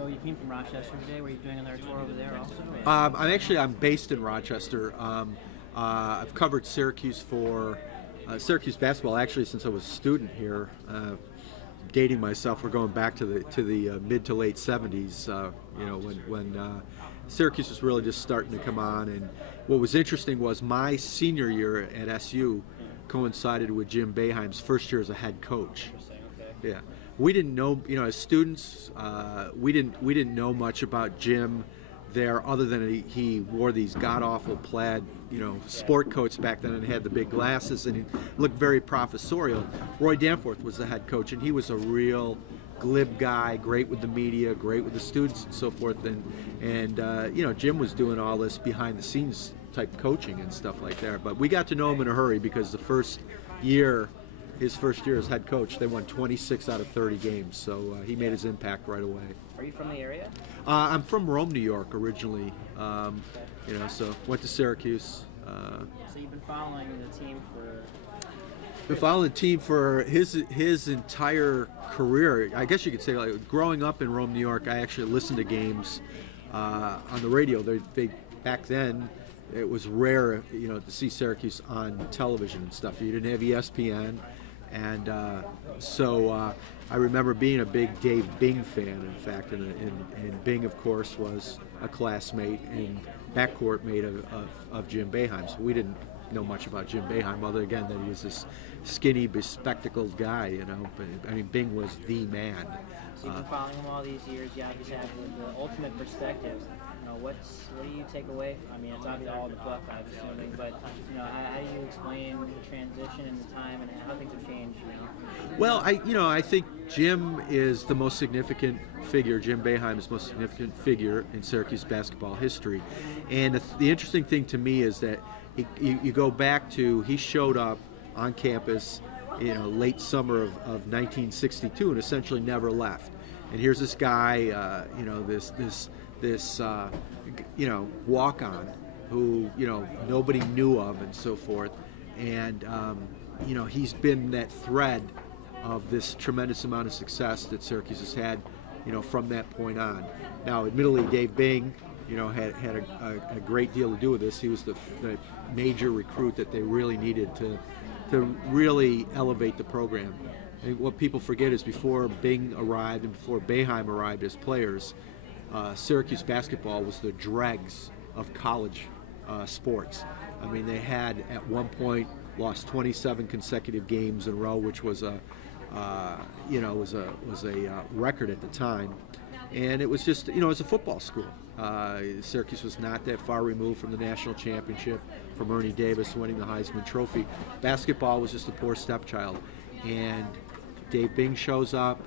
So you came from Rochester today. Were you doing another tour over there also? I'm based in Rochester. I've covered Syracuse for Syracuse basketball actually since I was a student here. Dating myself, we're going back to the mid to late '70s. When Syracuse was really just starting to come on. And what was interesting was my senior year at SU coincided with Jim Boeheim's first year as a head coach. Yeah, we didn't know, as students, we didn't know much about Jim there, other than he wore these god-awful plaid, sport coats back then, and had the big glasses, and he looked very professorial. Roy Danforth was the head coach, and he was a real glib guy, great with the media, great with the students, and so forth. And Jim was doing all this behind-the-scenes type coaching and stuff like that. But we got to know him in a hurry because his first year as head coach, they won 26 out of 30 games, so he made his impact right away. Are you from the area? I'm from Rome, New York, originally. So went to Syracuse. So you've been following the team for... Been following the team for his entire career. I guess you could say, like, growing up in Rome, New York, I actually listened to games on the radio. They back then, it was rare, to see Syracuse on television and stuff. You didn't have ESPN. And so I remember being a big Dave Bing fan, in fact, and Bing, of course, was a classmate and backcourt mate of Jim Boeheim. So we didn't know much about Jim Boeheim, other again that he was this skinny, bespectacled guy. But I mean, Bing was the man. So you've been following him all these years. You obviously have the ultimate perspective. What do you take away? I mean, it's obviously all in the book, I'm assuming, but how do you explain the transition and the time and how things have changed? Well, I think Jim is the most significant figure. Jim Boeheim is the most significant figure in Syracuse basketball history. And the interesting thing to me is that you go back to, he showed up on campus, late summer of 1962 and essentially never left. And here's this guy, this walk-on who nobody knew of and so forth, and he's been that thread of this tremendous amount of success that Syracuse has had from that point on. Now, admittedly, Dave Bing had a great deal to do with this. He was the major recruit that they really needed to really elevate the program. And what people forget is before Bing arrived and before Boeheim arrived as players, Syracuse basketball was the dregs of college sports. I mean, they had at one point lost 27 consecutive games in a row, which was a record at the time. And it was just, it's a football school. Syracuse was not that far removed from the national championship, from Ernie Davis winning the Heisman Trophy. Basketball was just a poor stepchild. And Dave Bing shows up,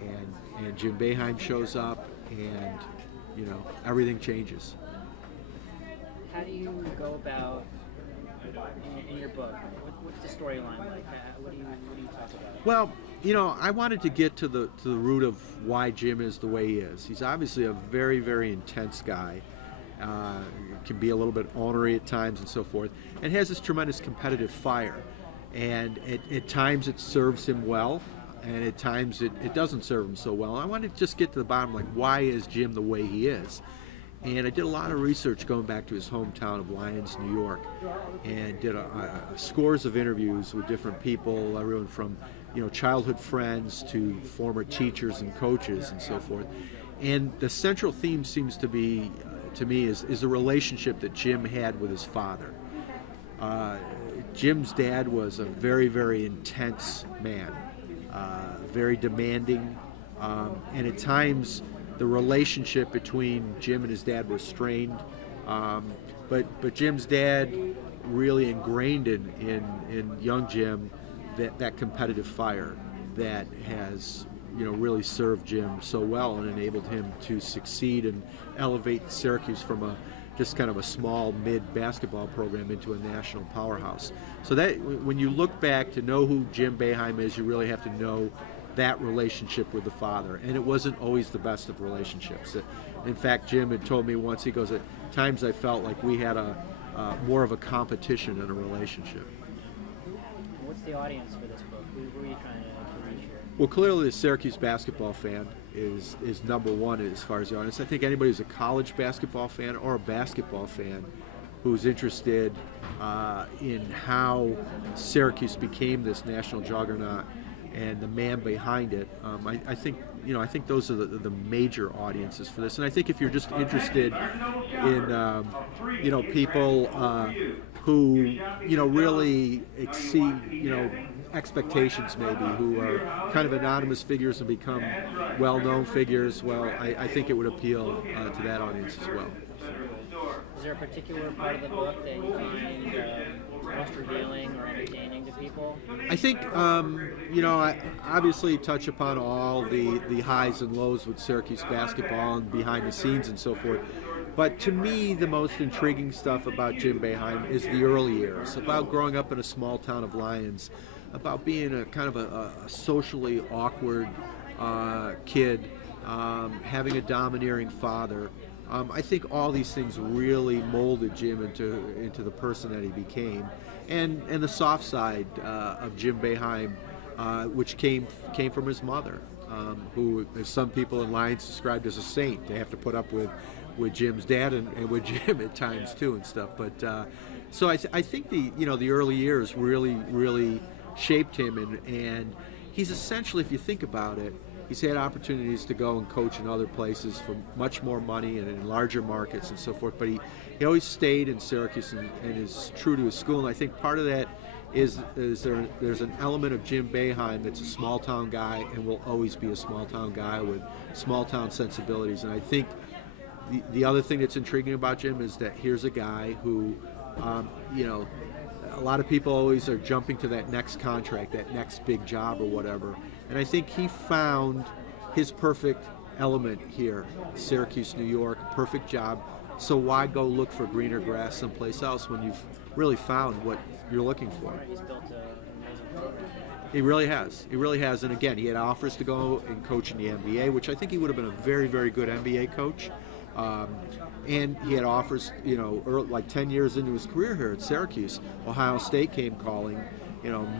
and Jim Boeheim shows up, and everything changes. How do you go about in your book? What's the storyline like? What do you talk about? Well, I wanted to get to the root of why Jim is the way he is. He's obviously a very, very intense guy. Can be a little bit ornery at times and so forth, and has this tremendous competitive fire. And at times it serves him well, and at times it doesn't serve him so well. I want to just get to the bottom, like, why is Jim the way he is? And I did a lot of research going back to his hometown of Lyons, New York, and did scores of interviews with different people, everyone from childhood friends to former teachers and coaches and so forth. And the central theme seems to be, to me, is the relationship that Jim had with his father. Jim's dad was a very, very intense man, very demanding, and at times the relationship between Jim and his dad was strained. But Jim's dad really ingrained in young Jim that competitive fire that has really served Jim so well and enabled him to succeed and elevate Syracuse from just kind of a small mid basketball program into a national powerhouse. So that when you look back to know who Jim Boeheim is, you really have to know that relationship with the father. And it wasn't always the best of relationships. In fact, Jim had told me once, he goes, at times I felt like we had more of a competition than a relationship. What's the audience for this book? Who are you trying to reach here? Well, clearly a Syracuse basketball fan. is number one as far as the audience. I think anybody who's a college basketball fan or a basketball fan who's interested in how Syracuse became this national juggernaut and the man behind it, I think those are the major audiences for this. And I think if you're just interested in people who really exceed expectations, maybe, who are kind of anonymous figures and become well-known figures, well, I think it would appeal to that audience as well. Is there a particular part of the book that you find most revealing or entertaining to people? I think, I obviously touch upon all the highs and lows with Syracuse basketball and behind the scenes and so forth. But to me, the most intriguing stuff about Jim Boeheim is the early years, about growing up in a small town of Lyons, about being a kind of a socially awkward kid, having a domineering father. I think all these things really molded Jim into the person that he became, and the soft side of Jim Boeheim, which came from his mother, who, as some people in Lyons described as a saint. They have to put up with Jim's dad and with Jim at times too and stuff. But so I think the early years really shaped him, and he's essentially, if you think about it, he's had opportunities to go and coach in other places for much more money and in larger markets and so forth, but he always stayed in Syracuse and is true to his school. And I think part of that is there's an element of Jim Boeheim that's a small town guy and will always be a small town guy with small town sensibilities. And I think the other thing that's intriguing about Jim is that here's a guy who, a lot of people always are jumping to that next contract, that next big job or whatever. And I think he found his perfect element here, Syracuse, New York, perfect job. So why go look for greener grass someplace else when you've really found what you're looking for? He's built an amazing program. He really has. He really has. And again, he had offers to go and coach in the NBA, which I think he would have been a very, very good NBA coach. And he had offers, like 10 years into his career here at Syracuse. Ohio State came calling,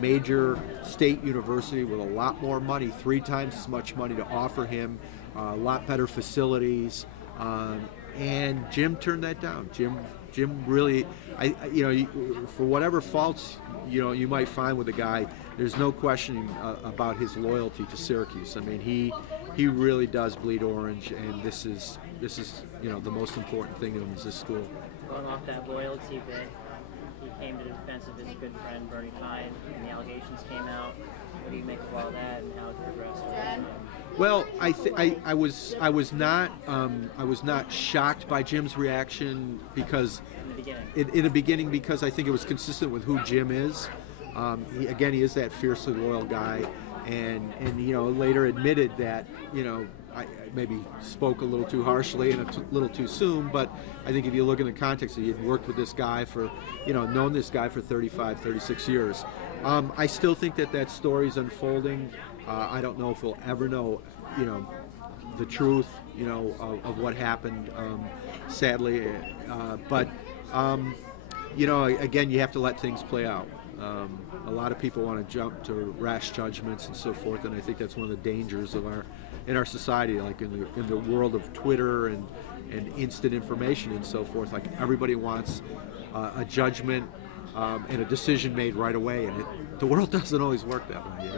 major state university with a lot more money, 3 times as much money to offer him, a lot better facilities. And Jim turned that down. Jim really, for whatever faults, you might find with the guy, there's no questioning about his loyalty to Syracuse. I mean, he really does bleed orange, and this is the most important thing in this school. Going off that loyalty bit, he came to the defense of his good friend Bernie Fine, and the allegations came out. What do you make of all that, and how it progressed over time? Well, I was not shocked by Jim's reaction because in the beginning because I think it was consistent with who Jim is. He is that fiercely loyal guy, and later admitted that I maybe spoke a little too harshly and a little too soon, but I think if you look in the context that he had worked with this guy for, known this guy for 35, 36 years. I still think that story's unfolding. I don't know if we'll ever know, the truth, of what happened, sadly. But again, you have to let things play out. A lot of people want to jump to rash judgments and so forth, and I think that's one of the dangers of in our society, like in the world of Twitter and instant information and so forth. Like everybody wants a judgment and a decision made right away, and the world doesn't always work that way,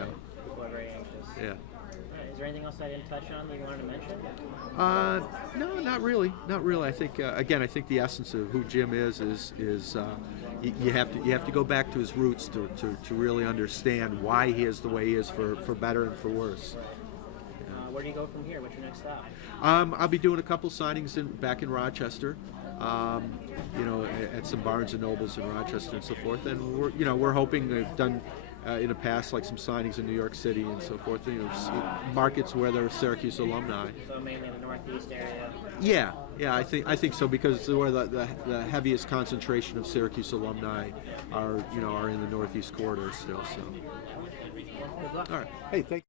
People are very anxious. Yeah. Is there anything else I didn't touch on that you wanted to mention? No, not really. I think I think the essence of who Jim is you have to go back to his roots to really understand why he is the way he is for better and for worse. Where do you go from here? What's your next stop? I'll be doing a couple signings back in Rochester. At some Barnes and Nobles in Rochester and so forth, and we're hoping they've done in the past like some signings in New York City and so forth. Markets where there are Syracuse alumni. So mainly the Northeast area. Yeah, I think so because where the heaviest concentration of Syracuse alumni are in the Northeast corridor still. So. Good luck. All right. Hey, thank you.